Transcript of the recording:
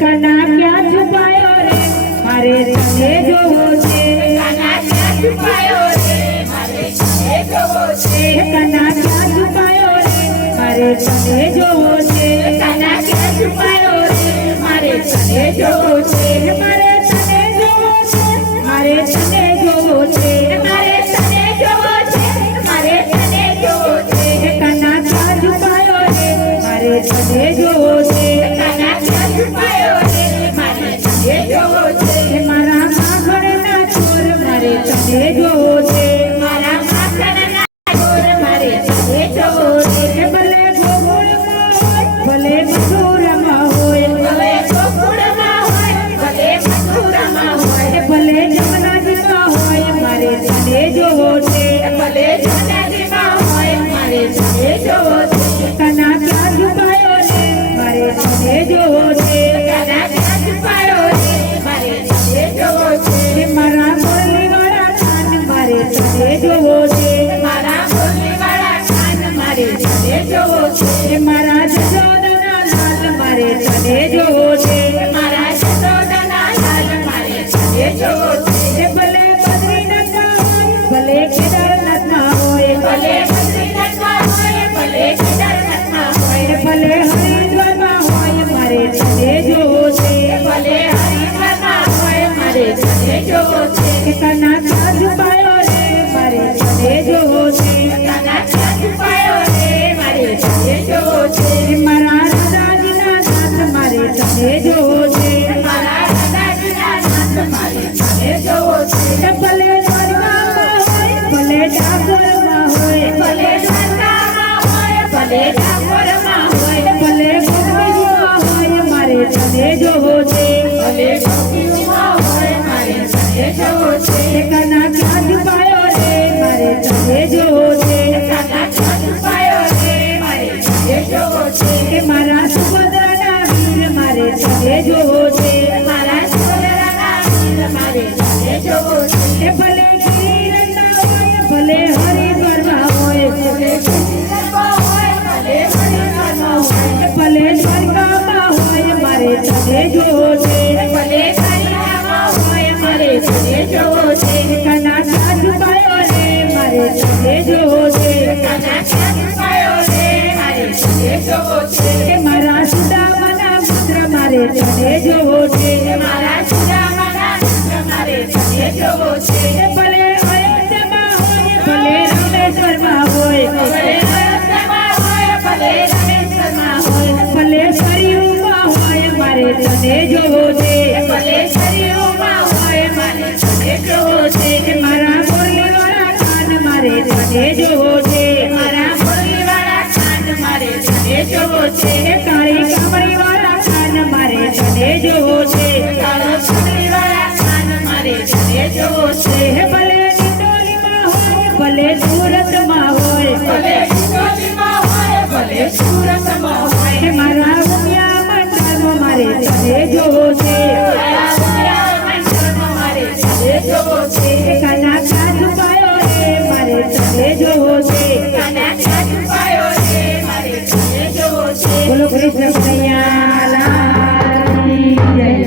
कना क्या छुपायो रे मारे तने जोवो छे कना क्या छुपायो रे मारे तने जोवो छे कना क्या छुपायो रे मारे तने जोवो छे कना क्या छुपायो रे मारे तने जोवो छे मारे तने जोवो छे मारे तने जोवो छे मारे तने जोवो छे मारे तने जोवो छे कना क्या छुपायो रे मारे तने जोवो छे कना क्या छुपायो रे मारे तने जोवो छे मारा माखणना चोर मारे तने जोवो छे मारा माखणना चोर मारे तने जोवो छे भले गोकुळમાં હોય ભલે મથુરામાં હોય ભલે ગોકુળમાં હોય ભલે મથુરામાં હોય ભલે જમનાજીમાં હોય મારે તને જોવો છે ભલે જમનાજીમાં હોય મારે તને જોવો છે કના ક્યાં છુપાયો રે મારે તને જોવો છે કના ક્યાં છુપાયો રે મારે તને જોવો છે મારા બોલીવાળા કાન મારે તને જોવો છે મારા બોલીવાળા કાન મારે તને જોવો છે મારા જશોદાના લાલ મારે તને જોવો છે મારા જશોદાના લાલ મારે તને જોવો છે ભલે બદ્રીનાથમાં હોય ભલે કેદારનાથમાં હોય ભલે બદ્રીનાથમાં હોય ભલે કેદારનાથમાં હોય ભલે હરિદ્વારમાં હોય મારે તને જોવો છે ભલે હરિદ્વારમાં હોય મારે તને જોવો છે કના ક્યાં છુપાયો રે મારે તને જોવો છે કના ક્યાં છુપાયો રે મારે તને જોવો છે મારા રાધાજીના નાથ મારે તને જોવો છે મારા રાધાજીના નાથ મારે તને જોવો છે ભલે દ્વારકામાં હોય ભલે ડાકોરમાં હોય ભલે દ્વારકામાં હોય ભલે ડાકોરમાં હોય ભલે ગોપીમાં હોય મારે તને જોવો છે ભલે ગોપીમાં હોય મારે તને જોવો છે કના ક્યાં છુપાયો રે મારે તને જોવો છે કના ક્યાં છુપાયો રે મારે તને જોવો છે મારા સુભદ્રાના વીર મારે તને જોવો છે મારા સુભદ્રાના વીર મારે તને જોવો છે ભલે ગિરિરાજમાં હોય ભલે હરિદ્વારમાં હોય ભલે ગિરિરાજમાં હોય ભલે હરિદ્વારમાં હોય ભલે દ્વારકામાં હોય મારે તને જોવો છે ભલે દ્વારકામાં હોય મારે તને જોવો છે કના ક્યાં છુપાયો રે મારે તને જોવો છે કના ક્યાં છુપાયો રે મારે તને જોવો છે મારા સુદામાના પુત્ર મારે તને જોવો છે મારા સુદામાના પુત્ર મારે તને જોવો છે ભલે અયોધ્યામાં હોય ભલે રામેશ્વરમાં હોય ભલે અયોધ્યામાં હોય ભલે રામેશ્વરમાં હોય ભલે સરયુમાં હોય મારે તને જોવો છે ભલે સરયુમાં હોય મારે તને જોવો છે મારા બોલીવાળા કાન મારે તને જોવો છે મારા બોલીવાળા કાન મારે તને જોવો છે કાળી કામળીવાળા કાન મારે તને જોવો છે કાળો કામળીવાળા કાન મારે તને જોવો છે ભલે ડિંડોલીમાં હોય ભલે સુરતમાં હોય ભલે ડિંડોલીમાં હોય ભલે સુરતમાં હોય મારા ઉમિયા મંડળમાં મારે તને જોવો છે મારા ઉમિયા મંડળમાં મારે તને જોવો છે